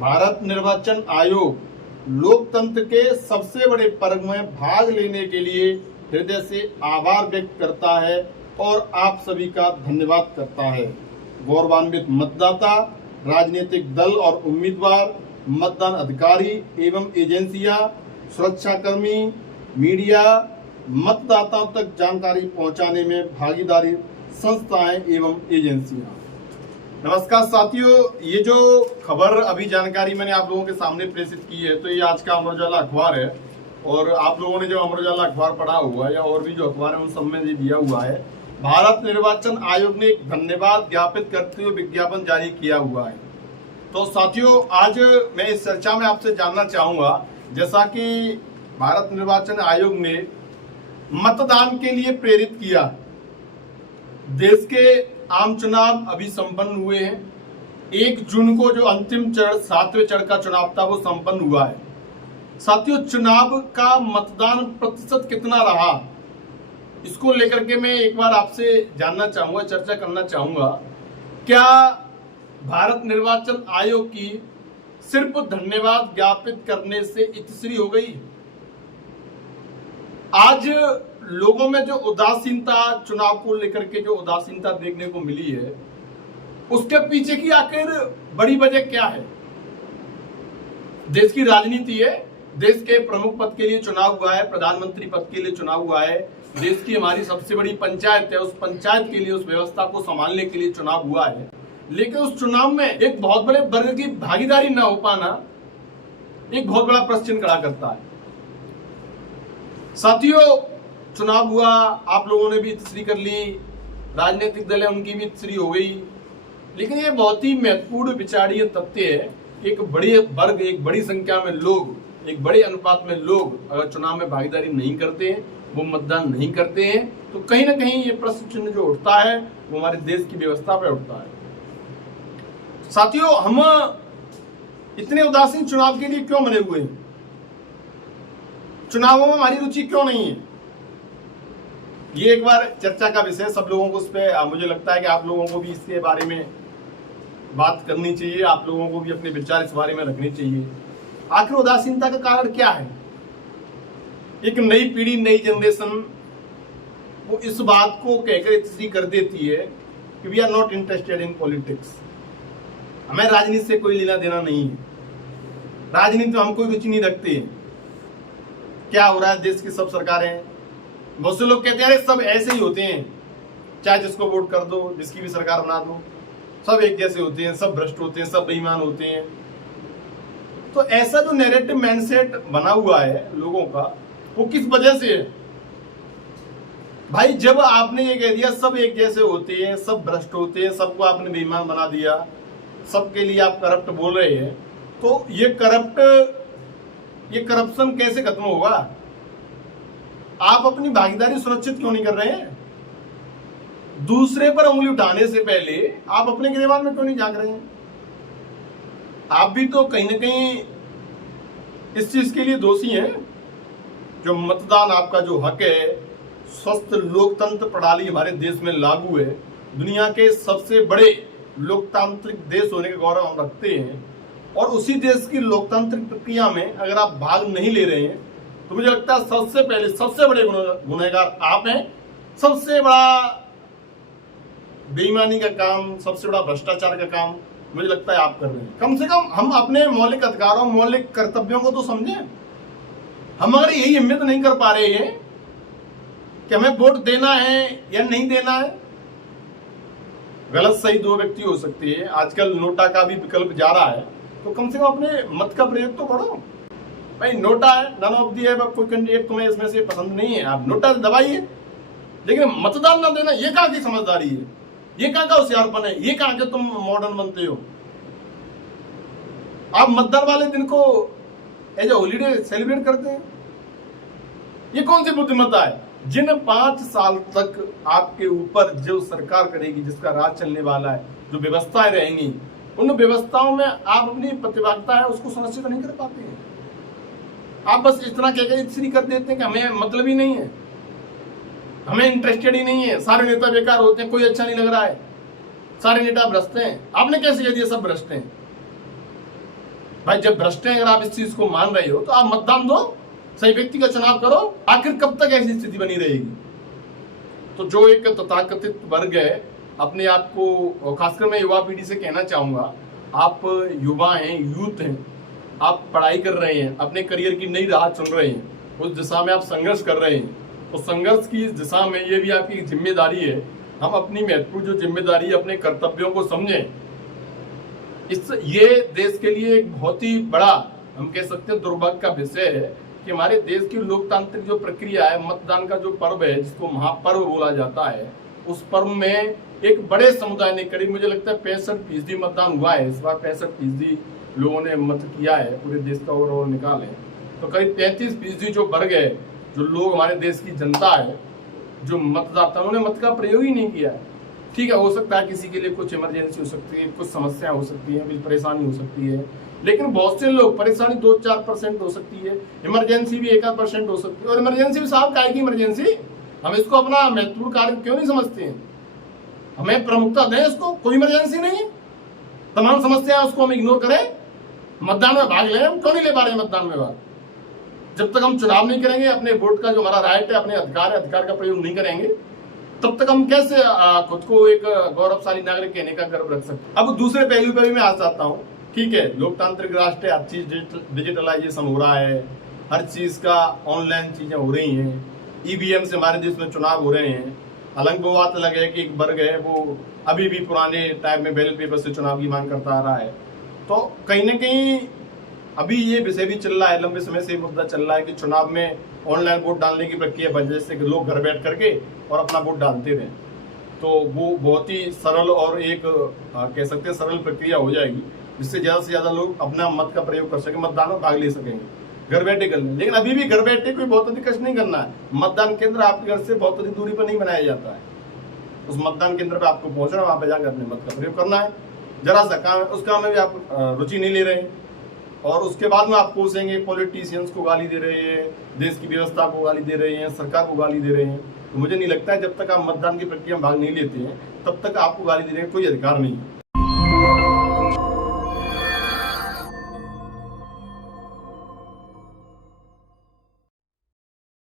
भारत निर्वाचन आयोग लोकतंत्र के सबसे बड़े पर्व में भाग लेने के लिए हृदय से आभार व्यक्त करता है और आप सभी का धन्यवाद करता है। गौरवान्वित मतदाता, राजनीतिक दल और उम्मीदवार, मतदान अधिकारी एवं एजेंसियां, सुरक्षाकर्मी, मीडिया, मतदाताओं तक जानकारी पहुंचाने में भागीदारी संस्थाएं एवं एजेंसियां। नमस्कार साथियों, ये जो खबर अभी जानकारी मैंने आप लोगों के सामने प्रेषित की है, तो ये आज का अमर उजाला अखबार है। और आप लोगों ने जो अमर उजाला अखबार पढ़ा हुआ है या और भी जो अखबार है उन सब में ये दिया हुआ है। भारत निर्वाचन आयोग ने एक धन्यवाद ज्ञापित करते हुए विज्ञापन जारी किया हुआ है। तो साथियों, आज मैं इस चर्चा में आपसे जानना चाहूंगा, जैसा कि भारत निर्वाचन आयोग ने मतदान के लिए प्रेरित किया। देश के आम चुनाव अभी संपन्न हुए हैं। 1 जून को जो अंतिम चरण 7वें चरण का चुनाव था वो संपन्न हुआ है। साथियों, चुनाव का मतदान प्रतिशत कितना रहा, इसको लेकर के मैं एक बार आपसे जानना चाहूंगा, चर्चा करना चाहूंगा। क्या भारत निर्वाचन आयोग की सिर्फ धन्यवाद ज्ञापित करने से इतिश्री हो गई? आज लोगों में जो उदासीनता, चुनाव को लेकर के जो उदासीनता देखने को मिली है, उसके पीछे की आखिर बड़ी वजह क्या है? देश की राजनीति है, देश के प्रमुख पद के लिए चुनाव हुआ है, प्रधानमंत्री पद के लिए चुनाव हुआ है, देश की हमारी सबसे बड़ी पंचायत है, उस पंचायत के लिए, उस व्यवस्था को संभालने के लिए चुनाव हुआ है। लेकिन उस चुनाव में एक बहुत बड़े वर्ग की भागीदारी न हो पाना एक बहुत बड़ा प्रश्न चिन्ह खड़ा करता है। साथियों, चुनाव हुआ, आप लोगों ने भी इतिश्री कर ली, राजनीतिक दल है उनकी भी इतिश्री हो गई। लेकिन ये बहुत ही महत्वपूर्ण विचारीय तथ्य है। एक बड़े वर्ग, एक बड़ी संख्या में लोग, एक बड़े अनुपात में लोग अगर चुनाव में भागीदारी नहीं करते हैं, वो मतदान नहीं करते हैं, तो कहीं ना कहीं ये प्रश्न चिन्ह जो उठता है वो हमारे देश की व्यवस्था पर उठता है। साथियों, हम इतने उदासीन चुनाव के लिए क्यों बने हुए हैं? चुनावों में हमारी रुचि क्यों नहीं है? ये एक बार चर्चा का विषय, सब लोगों को उस पर, मुझे लगता है कि आप लोगों को भी इसके बारे में बात करनी चाहिए, आप लोगों को भी अपने विचार इस बारे में रखने चाहिए। आखिर उदासीनता का कारण क्या है? एक नई पीढ़ी, नई जनरेशन वो इस बात को कहकर इतिश्री कर देती है कि we are not interested in politics, हमें राजनीति से कोई लेना देना नहीं है, राजनीति में हम कोई रुचि नहीं रखते। क्या हो रहा है, देश की सब सरकारें, बहुत से लोग कहते हैं अरे सब ऐसे ही होते हैं, चाहे जिसको वोट कर दो, जिसकी भी सरकार बना दो, सब एक जैसे होते हैं, सब भ्रष्ट होते हैं, सब बेईमान होते हैं। तो ऐसा जो नैरेटिव माइंडसेट बना हुआ है लोगों का, वो किस वजह से है? भाई, जब आपने ये कह दिया सब एक जैसे होते हैं, सब भ्रष्ट होते हैं, सबको आपने बेईमान बना दिया, सबके लिए आप करप्ट बोल रहे हैं, तो ये करप्शन कैसे खत्म होगा? आप अपनी भागीदारी सुरक्षित क्यों नहीं कर रहे हैं? दूसरे पर उंगली उठाने से पहले आप अपने गिरेबान में क्यों नहीं झांक रहे हैं? आप भी तो कहीं ना कहीं इस चीज के लिए दोषी हैं। जो मतदान आपका जो हक है, स्वस्थ लोकतंत्र प्रणाली हमारे देश में लागू है, दुनिया के सबसे बड़े लोकतांत्रिक देश होने का गौरव हम रखते हैं, और उसी देश की लोकतांत्रिक प्रक्रिया में अगर आप भाग नहीं ले रहे हैं, तो मुझे लगता है सबसे पहले सबसे बड़े गुनहगार आप हैं। सबसे बड़ा बेईमानी का काम, सबसे बड़ा भ्रष्टाचार का काम मुझे लगता है आप कर रहे हैं। कम से कम हम अपने मौलिक अधिकारों, मौलिक कर्तव्यों को तो समझें। हम अगर यही हिम्मत नहीं कर पा रहे हैं कि हमें वोट देना है या नहीं देना है, गलत सही दो व्यक्ति हो सकती है, आजकल नोटा का भी विकल्प जा रहा है, तो कम से कम अपने मत का प्रयोग तो करो। भाई, नोटा है, नन ऑफ दी है, कोई कैंडिडेट तुम्हें इसमें से पसंद नहीं है, आप नोटा दबाइए, लेकिन मतदान ना देना, ये कहाँ की समझदारी है? ये कहाँ का होशियारपन है? ये कहाँ के तुम मॉडर्न बनते हो? आप मतदान वाले दिन को एज ए हॉलीडे सेलिब्रेट करते हैं, ये कौन सी बुद्धिमत्ता है? जिन 5 साल तक आपके ऊपर जो सरकार करेगी, जिसका राज चलने वाला है, जो व्यवस्थाएं रहेंगी, उन व्यवस्थाओं में आप अपनी प्रतिभागिता है उसको सुनिश्चित नहीं कर पाते हैं। आप बस इतना कहकर इतिश्री कर देते हैं कि हमें मतलब ही नहीं है, हमें इंटरेस्टेड ही नहीं है, सारे नेता बेकार होते हैं, कोई अच्छा नहीं लग रहा है, सारे नेता भ्रष्ट हैं। आपने कैसे कह दिया सब भ्रष्ट हैं? भाई जब भ्रष्ट हैं, अगर आप इस चीज को मान रहे हो तो आप मतदान दो, सही व्यक्ति का चुनाव करो। आखिर कब तक ऐसी स्थिति बनी रहेगी? तो जो एक तथाकथित वर्ग है, अपने आप को, खासकर मैं युवा पीढ़ी से कहना चाहूंगा, आप युवा हैं, यूथ हैं, आप पढ़ाई कर रहे हैं, अपने करियर की नई राह चुन रहे हैं, उस दिशा में आप संघर्ष कर रहे हैं, तो संघर्ष की इस दिशा में ये भी आपकी जिम्मेदारी है, हम अपनी महत्वपूर्ण जो जिम्मेदारी है, अपने कर्तव्यों को समझें। ये देश के लिए एक बहुत ही बड़ा, हम कह सकते हैं, दुर्भाग्य का विषय है कि हमारे देश की लोकतांत्रिक जो प्रक्रिया है, मतदान का जो पर्व है, जिसको महापर्व बोला जाता है, उस पर्व में एक बड़े समुदाय ने, करीब मुझे लगता है 65% मतदान हुआ है इस बार, 65% लोगों ने मत किया है, पूरे देश का ओवरऑल निकालें तो करीब 33% जो वर्ग है, जो लोग, हमारे देश की जनता है, जो मतदाता, उन्होंने मत का प्रयोग ही नहीं किया है। ठीक है, हो सकता है किसी के लिए कुछ इमरजेंसी हो सकती है, कुछ समस्या हो सकती है, कुछ परेशानी हो सकती है, लेकिन बहुत से लोग, परेशानी 2-4% हो सकती है, इमरजेंसी भी 1% हो सकती है। और इमरजेंसी भी साहब काहे की इमरजेंसी? हम इसको अपना महत्वपूर्ण कार्य क्यों नहीं समझते हैं? हमें प्रमुखता दें इसको, कोई इमरजेंसी नहीं है, तमाम समस्या उसको हम इग्नोर करें, मतदान में भाग लें। हम क्यों नहीं ले पा रहे हैं मतदान में भाग? जब तक हम चुनाव नहीं करेंगे, अपने वोट का जो हमारा राइट है, अपने अधिकार है, अधिकार का प्रयोग नहीं करेंगे, तब तक हम कैसे खुद को एक गौरवशाली नागरिक कहने का गर्व रख सकते? अब दूसरे पहलू पर भी मैं आ जाता हूँ। ठीक है, लोकतांत्रिक राष्ट्र है, हर चीज डिजिटलाइजेशन हो रहा है, हर चीज का ऑनलाइन चीजें हो रही हैं, ईवीएम से हमारे देश में चुनाव हो रहे हैं। हालांकि वो बात अलग है कि एक वर्ग है, वो अभी भी पुराने टाइप में बैलेट पेपर से चुनाव की मांग करता आ रहा है। तो कहीं ना कहीं अभी ये विषय भी चल रहा है, लंबे समय से मुद्दा चल रहा है कि चुनाव में ऑनलाइन वोट डालने की प्रक्रिया वजह से लोग घर बैठ करके और अपना वोट डालते रहे, तो वो बहुत ही सरल और एक कह सकते हैं सरल प्रक्रिया हो जाएगी, जिससे ज्यादा से ज्यादा लोग अपना मत का प्रयोग कर सके, मतदान में भाग ले सकेंगे, घर बैठे कर लें। लेकिन अभी भी घर बैठे कोई बहुत अधिक कष्ट नहीं करना है। मतदान केंद्र आपके घर से बहुत अधिक दूरी पर नहीं बनाया जाता है, उस मतदान केंद्र पर आपको पहुंचना है, वहां पर जाकर अपने मत का प्रयोग करना है। जरा सा काम है, उस काम में भी आप रुचि नहीं ले रहे हैं, और उसके बाद में आप पूछेंगे पॉलिटिशियंस को गाली दे रहे हैं, देश की व्यवस्था को गाली दे रहे हैं, सरकार को गाली दे रहे हैं। तो मुझे नहीं लगता है, जब तक आप मतदान की प्रक्रिया में भाग नहीं लेते हैं, तब तक आपको गाली देने का कोई अधिकार नहीं है।